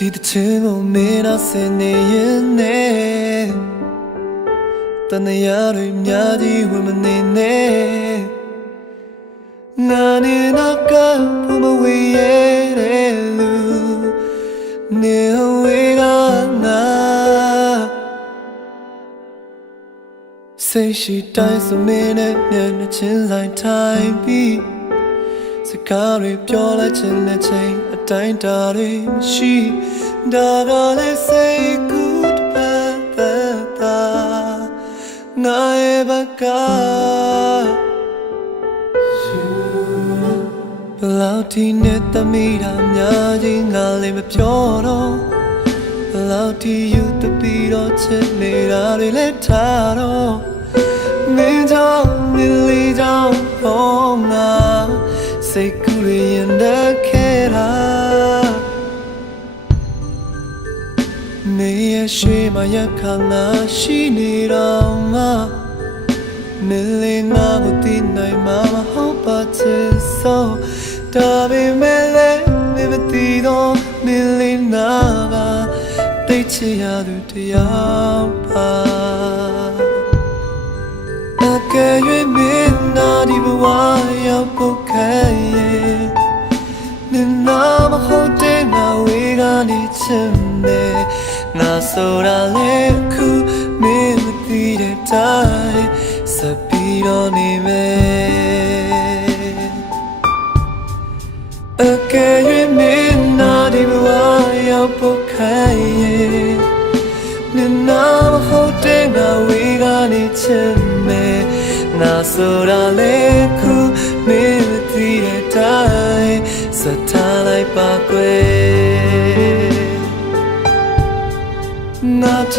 ဒီတချင်ကိုမင်းတော့စင်နေရင်နဲ့တန်ရတွေများကြီးဝင်မနေနဲ့ငါနေနောက်ကဘုမဝေးရတဲ့လူနေဝေးကငါစိတ်ရှိတိုင်းစမင်းနဲ့မျက်နှာချင်းဆိုင်ထိုင်ပြီး စကားတွေပြောလိုက်ခြင်းနဲ့ချိန်အတိုင်းတာတွေမရှိဒါကလည်းစိတ်ကူးတစ်ပတ်သက်သာငါရဲ့ဘက်ကဘလောက်ဒီနဲ့တမိတာများကြီးငါလည်းမပြောတော့ဘလောက်ဒီယူတပီတော့ချစ်နေတာတွေလည်းထားတော့မင်းကြောင့်မင်းလေးကြောင့်ပေါ်ငါ မေရဲ့ရှိမရခငါရှိနေတော့ငါမင်းလေးငါကိုသိနိုင်မှာမဟုတ်ပါချစ်ဆိုဒါပေမဲ့လည်းမင်းမသိတော့မင်းလေးနာပါတိတ်ချရသူတယောက်ပါအကယ်၍မင်းနာဒီဘဝ တဲ့တိုင်းစပီတော့နေမယ်အကယ်၍မင်းနာဒီဘဝရောက်ဖို့ခဲရဲ့နင်နာမဟုတ်တဲ့ငါဝေကနေချင်မယ်ငါဆိုတာလေခုမင်းမသိတဲ့တိုင်းစထားလိုက်ပါကွယ်ငါချ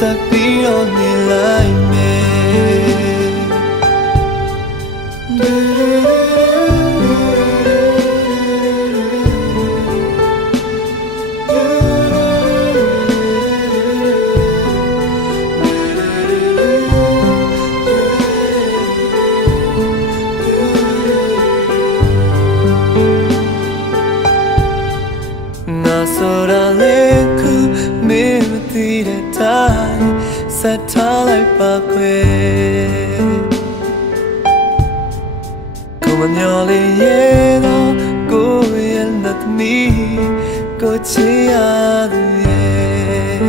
စပ်ပြီးတော့နေလိုက်မယ်ငါဆိုတာလေခု မင်းမသိတဲ့တိုင်းစက်ထားလိုက်ပါခွေကိုမမျော်လေးရဲ့တော့ကိုရဲ့လက်သမီးကိုချစ်ရသူရဲ့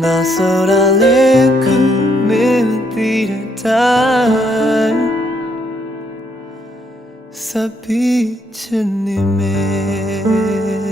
ငါဆိုတာလေခုမင်းမသိတဲ့တိုင်း Sabi me